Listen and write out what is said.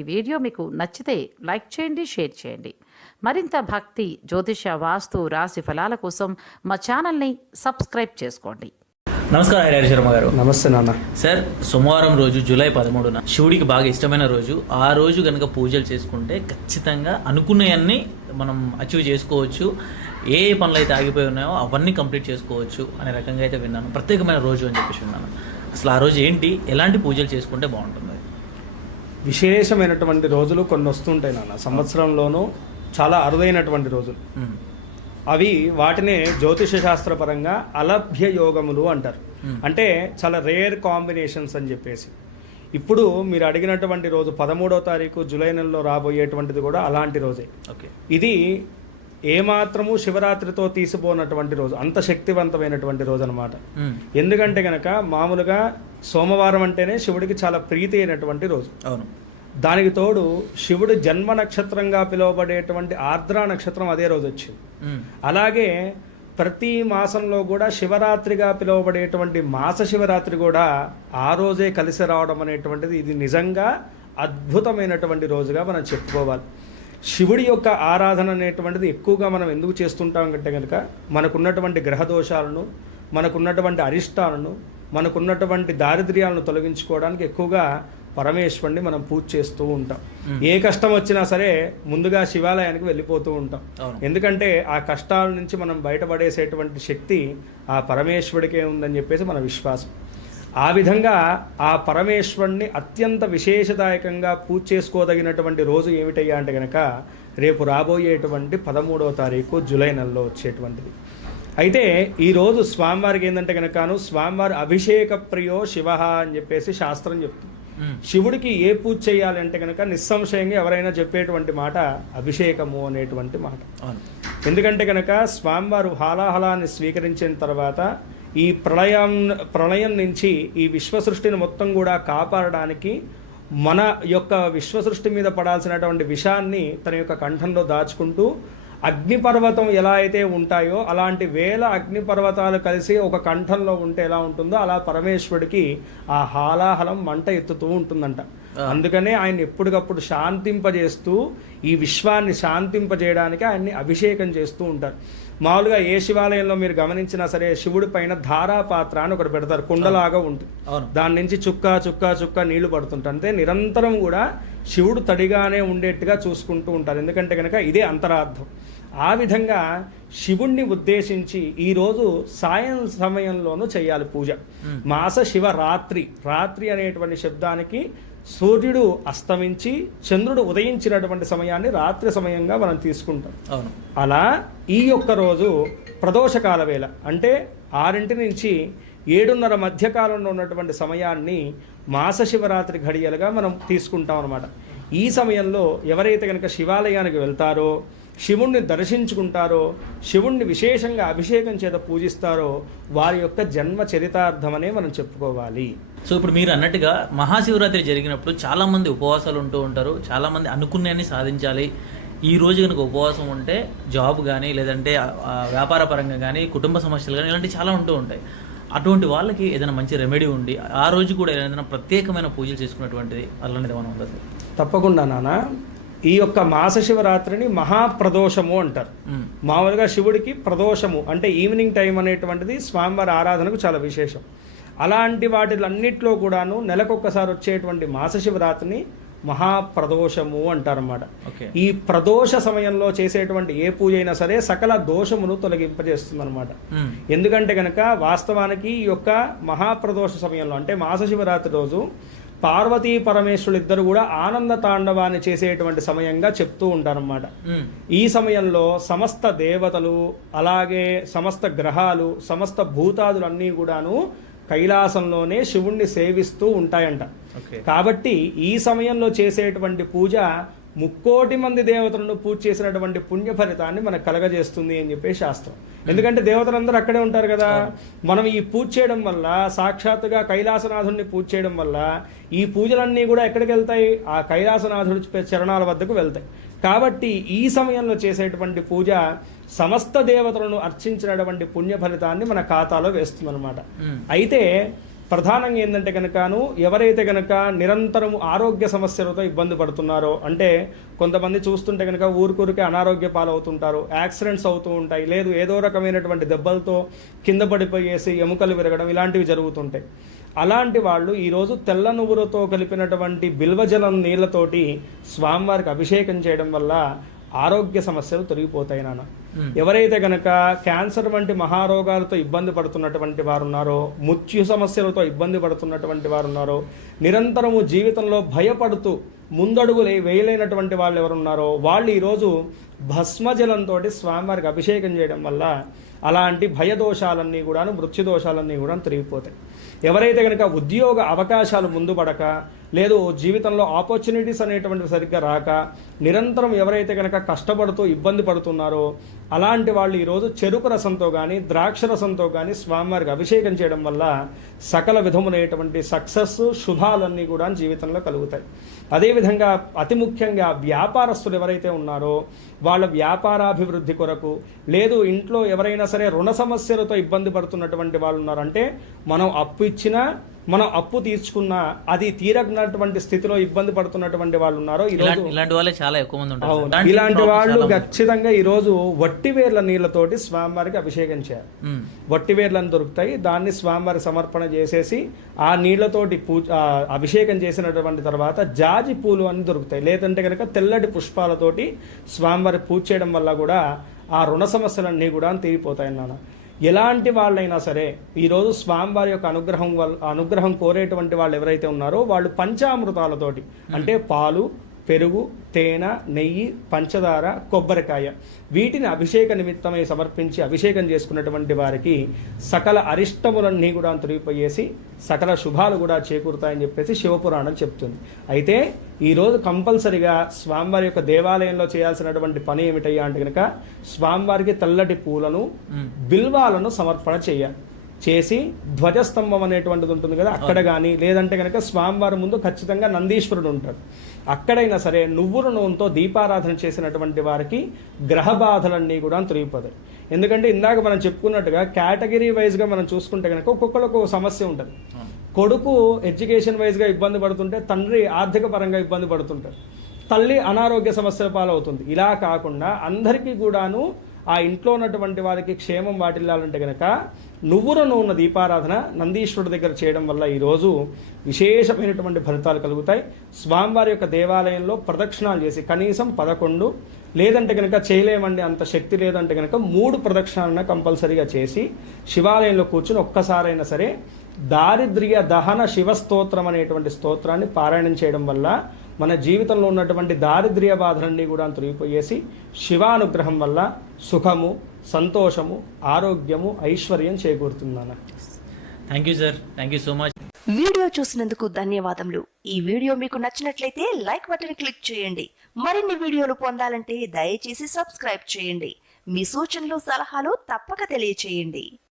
ఈ వీడియో మీకు నచ్చితే లైక్ చేయండి, షేర్ చేయండి. మరింత భక్తి, జ్యోతిష, వాస్తు, రాశి ఫలాల కోసం మా ఛానల్ని సబ్స్క్రైబ్ చేసుకోండి. నమస్కారం హరి శర్మ గారు. నమస్తే నాన్న. సార్, సోమవారం రోజు జూలై 13న శివుడికి బాగా ఇష్టమైన రోజు. ఆ రోజు కనుక పూజలు చేసుకుంటే ఖచ్చితంగా అనుకునేవన్నీ మనం అచీవ్ చేసుకోవచ్చు. ఏ పనులు అయితే ఆగిపోయి ఉన్నాయో అవన్నీ కంప్లీట్ చేసుకోవచ్చు అనే రకంగా అయితే విన్నాను. ప్రత్యేకమైన రోజు అని చెప్పేసి విన్నాను. అసలు ఆ రోజు ఏంటి, ఎలాంటి పూజలు చేసుకుంటే బాగుంటుంది? విశేషమైనటువంటి రోజులు కొన్ని వస్తుంటాయి నాన్న. సంవత్సరంలోనూ చాలా అరుదైనటువంటి రోజులు అవి. వాటినే జ్యోతిష శాస్త్రపరంగా అలభ్య యోగములు అంటారు. అంటే చాలా రేర్ కాంబినేషన్స్ అని చెప్పేసి. ఇప్పుడు మీరు అడిగినటువంటి రోజు 13వ తారీఖు జూలై నెలలో రాబోయేటువంటిది కూడా అలాంటి రోజే. ఓకే, ఇది ఏమాత్రము శివరాత్రితో తీసిపోనటువంటి రోజు, అంత శక్తివంతమైనటువంటి రోజు అనమాట. ఎందుకంటే గనక మామూలుగా సోమవారం అంటేనే శివుడికి చాలా ప్రీతి అయినటువంటి రోజు. అవును. దానికి తోడు శివుడు జన్మ నక్షత్రంగా పిలువబడేటువంటి ఆర్ద్ర నక్షత్రం అదే రోజు వచ్చింది. అలాగే ప్రతి మాసంలో కూడా శివరాత్రిగా పిలువబడేటువంటి మాస శివరాత్రి కూడా ఆ రోజే కలిసి రావడం అనేటువంటిది ఇది నిజంగా అద్భుతమైనటువంటి రోజుగా మనం చెప్పుకోవాలి. శివుడి యొక్క ఆరాధన అనేటువంటిది ఎక్కువగా మనం ఎందుకు చేస్తుంటాం అంటే కనుక మనకున్నటువంటి గ్రహ దోషాలను, మనకున్నటువంటి అరిష్టాలను, మనకున్నటువంటి దారిద్ర్యాలను తొలగించుకోవడానికి ఎక్కువగా పరమేశ్వరుని మనం పూజ చేస్తూ ఉంటాం. ఏ కష్టం వచ్చినా సరే ముందుగా శివాలయానికి వెళ్ళిపోతూ ఉంటాం. ఎందుకంటే ఆ కష్టాల నుంచి మనం బయటపడేసేటువంటి శక్తి ఆ పరమేశ్వరుడికే ఉందని చెప్పేసి మన విశ్వాసం. ఆ విధంగా ఆ పరమేశ్వరుణ్ణి అత్యంత విశేషదాయకంగా పూజ చేసుకోదగినటువంటి రోజు ఏమిటయ్యా అంటే కనుక రేపు రాబోయేటువంటి 13వ తారీఖు జూలై నెలలో వచ్చేటువంటిది. అయితే ఈరోజు స్వామివారికి ఏంటంటే కనుకను స్వామివారి అభిషేక ప్రియో శివ అని చెప్పేసి శాస్త్రం చెప్తుంది. శివుడికి ఏ పూజ చేయాలి అంటే కనుక నిస్సంశయంగా ఎవరైనా చెప్పేటువంటి మాట అభిషేకము అనేటువంటి మాట. ఎందుకంటే కనుక స్వామివారు హాలాహలాన్ని స్వీకరించిన తర్వాత ఈ ప్రళయం నుంచి ఈ విశ్వసృష్టిని మొత్తం కూడా కాపాడడానికి మన యొక్క విశ్వసృష్టి మీద పడాల్సినటువంటి విషాన్ని తన యొక్క కంఠంలో దాచుకుంటూ అగ్నిపర్వతం ఎలా అయితే ఉంటాయో అలాంటి వేల అగ్నిపర్వతాలు కలిసి ఒక కంఠంలో ఉంటే ఎలా ఉంటుందో అలా పరమేశ్వరుడికి ఆ హాలాహలం మంట ఎత్తుతూ ఉంటుందంట. అందుకనే ఆయన ఎప్పటికప్పుడు శాంతింపజేస్తూ ఈ విశ్వాన్ని శాంతింపజేయడానికి ఆయన్ని అభిషేకం చేస్తూ ఉంటారు. మామూలుగా ఏ శివాలయంలో మీరు గమనించినా సరే శివుడి పైన ధారాపాత్ర అని ఒకటి పెడతారు, కుండలాగా ఉంటుంది. దాని నుంచి చుక్క చుక్క చుక్క నీళ్లు పడుతుంటారు. అంటే నిరంతరం కూడా శివుడు తడిగానే ఉండేట్టుగా చూసుకుంటూ ఉంటారు. ఎందుకంటే కనుక ఇదే అంతరార్థం. ఆ విధంగా శివుణ్ణి ఉద్దేశించి ఈరోజు సాయం సమయంలోనూ చేయాలి పూజ. మాస శివరాత్రి, రాత్రి అనేటువంటి శబ్దానికి సూర్యుడు అస్తమించి చంద్రుడు ఉదయించినటువంటి సమయాన్ని రాత్రి సమయంగా మనం తీసుకుంటాం. అలా ఈ యొక్క రోజు ప్రదోషకాల వేళ అంటే 6 నుంచి 7:30 మధ్యకాలంలో ఉన్నటువంటి సమయాన్ని మాస శివరాత్రి ఘడియలుగా మనం తీసుకుంటాం అన్నమాట. ఈ సమయంలో ఎవరైతే కనుక శివాలయానికి వెళ్తారో, శివుణ్ణి దర్శించుకుంటారో, శివుణ్ణి విశేషంగా అభిషేకం చేత పూజిస్తారో వారి యొక్క జన్మ చరితార్థమనే మనం చెప్పుకోవాలి. సో ఇప్పుడు మీరు అన్నట్టుగా మహాశివరాత్రి జరిగినప్పుడు చాలామంది ఉపవాసాలు ఉంటూ ఉంటారు. చాలామంది అనుకునేన్ని సాధించాలి. ఈ రోజు కనుక ఉపవాసం ఉంటే జాబ్ కానీ లేదంటే వ్యాపార పరంగా కానీ కుటుంబ సమస్యలు కానీ ఇలాంటివి చాలా ఉంటూ ఉంటాయి. అటువంటి వాళ్ళకి ఏదైనా మంచి రెమెడీ ఉండి ఆ రోజు కూడా ఏదైనా ప్రత్యేకమైన పూజలు చేసుకున్నటువంటిది అలాంటిది ఏమైనా ఉందా? తప్పకుండా నాన్న. ఈ యొక్క మాస శివరాత్రిని మహాప్రదోషము అంటారు. మామూలుగా శివుడికి ప్రదోషము అంటే ఈవినింగ్ టైం అనేటువంటిది స్వామివారి ఆరాధనకు చాలా విశేషం. అలాంటి వాటిలన్నిట్లో కూడాను నెలకొక్కసారి వచ్చేటువంటి మాస శివరాత్రిని మహాప్రదోషము అంటారన్నమాట. ఈ ప్రదోష సమయంలో చేసేటువంటి ఏ పూజ అయినా సరే సకల దోషమును తొలగింపజేస్తుంది అనమాట. ఎందుకంటే కనుక వాస్తవానికి ఈ యొక్క మహాప్రదోష సమయంలో అంటే మాస శివరాత్రి రోజు పార్వతీ పరమేశ్వరులు ఇద్దరు కూడా ఆనంద తాండవాన్ని చేసేటువంటి సమయంగా చెప్తూ ఉంటారన్నమాట. ఈ సమయంలో సమస్త దేవతలు అలాగే సమస్త గ్రహాలు సమస్త భూతాదులన్నీ కూడాను కైలాసంలోనే శివుణ్ణి సేవిస్తూ ఉంటాయంట. కాబట్టి ఈ సమయంలో చేసేటువంటి పూజ 3,00,00,000 మంది దేవతలను పూజ చేసినటువంటి పుణ్య ఫలితాన్ని మనకు కలగజేస్తుంది అని చెప్పే శాస్త్రం. ఎందుకంటే దేవతలందరూ అక్కడే ఉంటారు కదా. మనం ఈ పూజ చేయడం వల్ల సాక్షాత్తుగా కైలాసనాథుడిని పూజ చేయడం వల్ల ఈ పూజలన్నీ కూడా ఎక్కడికి వెళ్తాయి? ఆ కైలాసనాథుడి చరణాల వద్దకు వెళ్తాయి. కాబట్టి ఈ సమయంలో చేసేటువంటి పూజ సమస్త దేవతలను అర్చించినటువంటి పుణ్య ఫలితాన్ని మన ఖాతాలో వేస్తుందన్నమాట. అయితే ప్రధానంగా ఏంటంటే కనుకను ఎవరైతే కనుక నిరంతరం ఆరోగ్య సమస్యలతో ఇబ్బంది పడుతున్నారో, అంటే కొంతమంది చూస్తుంటే కనుక ఊరికూరికే అనారోగ్య పాలవుతుంటారు, యాక్సిడెంట్స్ అవుతూ ఉంటాయి, లేదు ఏదో రకమైనటువంటి దెబ్బలతో కింద పడిపోయేసి ఎముకలు విరగడం ఇలాంటివి జరుగుతుంటాయి. అలాంటి వాళ్ళు ఈరోజు తెల్ల నువ్వులతో కలిపినటువంటి బిల్వజలం నీళ్ళతోటి స్వామివారికి అభిషేకం చేయడం వల్ల ఆరోగ్య సమస్యలు తొలగిపోతాయి నాన్న. ఎవరైతే గనక క్యాన్సర్ వంటి మహారోగాలతో ఇబ్బంది పడుతున్నటువంటి వారు ఉన్నారో, మృత్యు సమస్యలతో ఇబ్బంది పడుతున్నటువంటి వారు ఉన్నారో, నిరంతరము జీవితంలో భయపడుతూ ముందడుగు వేయలేనటువంటి వాళ్ళు ఎవరున్నారో వాళ్ళు ఈరోజు భస్మజలంతో స్వామివారికి అభిషేకం చేయడం వల్ల అలాంటి భయదోషాలన్నీ కూడా, మృత్యుదోషాలన్నీ కూడా తిరిగిపోతాయి. ఎవరైతే కనుక ఉద్యోగ అవకాశాలు ముందు పడక, లేదు జీవితంలో ఆపర్చునిటీస్ అనేటువంటివి సరిగ్గా రాక నిరంతరం ఎవరైతే కనుక కష్టపడుతూ ఇబ్బంది పడుతున్నారో అలాంటి వాళ్ళు ఈరోజు చెరుకు రసంతో కానీ ద్రాక్ష రసంతో కానీ స్వామివారికి అభిషేకం చేయడం వల్ల సకల విధములైనటువంటి సక్సెస్, శుభాలన్నీ కూడా జీవితంలో కలుగుతాయి. అదేవిధంగా అతి ముఖ్యంగా వ్యాపారస్తులు ఎవరైతే ఉన్నారో వాళ్ళ వ్యాపారాభివృద్ధి కొరకు, లేదు ఇంట్లో ఎవరైనా సరే రుణ సమస్యలతో ఇబ్బంది పడుతున్నటువంటి వాళ్ళు ఉన్నారంటే, మనం అప్పు ఇచ్చినా మనం అప్పు తీసుకున్నా అది తీరనటువంటి స్థితిలో ఇబ్బంది పడుతున్నటువంటి వాళ్ళు ఉన్నారో ఈరోజు ఇలాంటి వాళ్ళే చాలా ఎక్కువ మంది ఉంటారు. ఇలాంటి వాళ్ళు ఖచ్చితంగా ఈరోజు వట్టివేర్ల నీళ్ళతోటి స్వామివారికి అభిషేకం చేయాలి. వట్టివేర్లను దొరుకుతాయి, దాన్ని స్వామివారి సమర్పణ చేసేసి ఆ నీళ్లతోటి అభిషేకం చేసినటువంటి తర్వాత జాజి పూలు అని దొరుకుతాయి, లేదంటే కనుక తెల్లటి పుష్పాలతోటి స్వామివారి పూజ చేయడం వల్ల కూడా ఆ రుణ సమస్యలన్నీ కూడా తీరిపోతాయి నాన్న. ఎలాంటి వాళ్ళైనా సరే ఈరోజు స్వామివారి యొక్క అనుగ్రహం కోరేటువంటి వాళ్ళు ఎవరైతే ఉన్నారో వాళ్ళు పంచామృతాలతోటి, అంటే పాలు, పెరుగు, తేనె, నెయ్యి, పంచదార, కొబ్బరికాయ వీటిని అభిషేక నిమిత్తమై సమర్పించి అభిషేకం చేసుకున్నటువంటి వారికి సకల అరిష్టములన్నీ కూడా తొలగిపోయేసి సకల శుభాలు కూడా చేకూరుతాయని చెప్పేసి శివపురాణం చెప్తుంది. అయితే ఈరోజు కంపల్సరిగా స్వామివారి యొక్క దేవాలయంలో చేయాల్సినటువంటి పని ఏమిటయ్యా అంటే కనుక స్వామివారికి తెల్లటి పూలను, బిల్వాలను సమర్పణ చేసి ధ్వజస్తంభం అనేటువంటిది ఉంటుంది కదా అక్కడ కానీ, లేదంటే కనుక స్వామివారి ముందు ఖచ్చితంగా నందీశ్వరుడు ఉంటాడు, అక్కడైనా సరే నువ్వుల నూనెతో దీపారాధన చేసినటువంటి వారికి గ్రహ బాధలన్నీ కూడా తొలగిపోతాయి. ఎందుకంటే ఇందాక మనం చెప్పుకున్నట్టుగా కేటగిరీ వైజ్గా మనం చూసుకుంటే కనుక ఒక్కొక్కరికి ఒక సమస్య ఉంటుంది. కొడుకు ఎడ్యుకేషన్ వైజ్గా ఇబ్బంది పడుతుంటే తండ్రి ఆర్థిక పరంగా ఇబ్బంది పడుతుంటారు, తల్లి అనారోగ్య సమస్యల పాలవుతుంది. ఇలా కాకుండా అందరికీ కూడాను ఆ ఇంట్లో ఉన్నటువంటి వారికి క్షేమం వాటిల్లాలంటే కనుక నువ్వుల నూనె దీపారాధన నందీశ్వరుడి దగ్గర చేయడం వల్ల ఈరోజు విశేషమైనటువంటి ఫలితాలు కలుగుతాయి. స్వామివారి యొక్క దేవాలయంలో ప్రదక్షిణాలు చేసి కనీసం 11, లేదంటే కనుక చేయలేమండి అంత శక్తి లేదంటే కనుక 3 ప్రదక్షిణాలను కంపల్సరీగా చేసి శివాలయంలో కూర్చుని ఒక్కసారైనా సరే దారిద్ర్య దహన శివస్తోత్రం అనేటువంటి స్తోత్రాన్ని పారాయణం చేయడం వల్ల మన జీవితంలో ఉన్నటువంటి దారిద్ర్య బాధలన్నీ కూడా తొలగిపోయేసి శివానుగ్రహం వల్ల సుఖము, సంతోషము, ఆరోగ్యము, ఐశ్వర్యం చేకూరుతుందన్న. Thank you sir, thank you so much. Video చూసినందుకు ధన్యవాదములు. ఈ వీడియో మీకు నచ్చినట్లయితే లైక్ బటన్ క్లిక్ చేయండి. మరిన్ని వీడియోలు పొందాలంటే దయచేసి సబ్స్క్రైబ్ చేయండి. మీ సూచనలు, సలహాలు తప్పక తెలియచేయండి.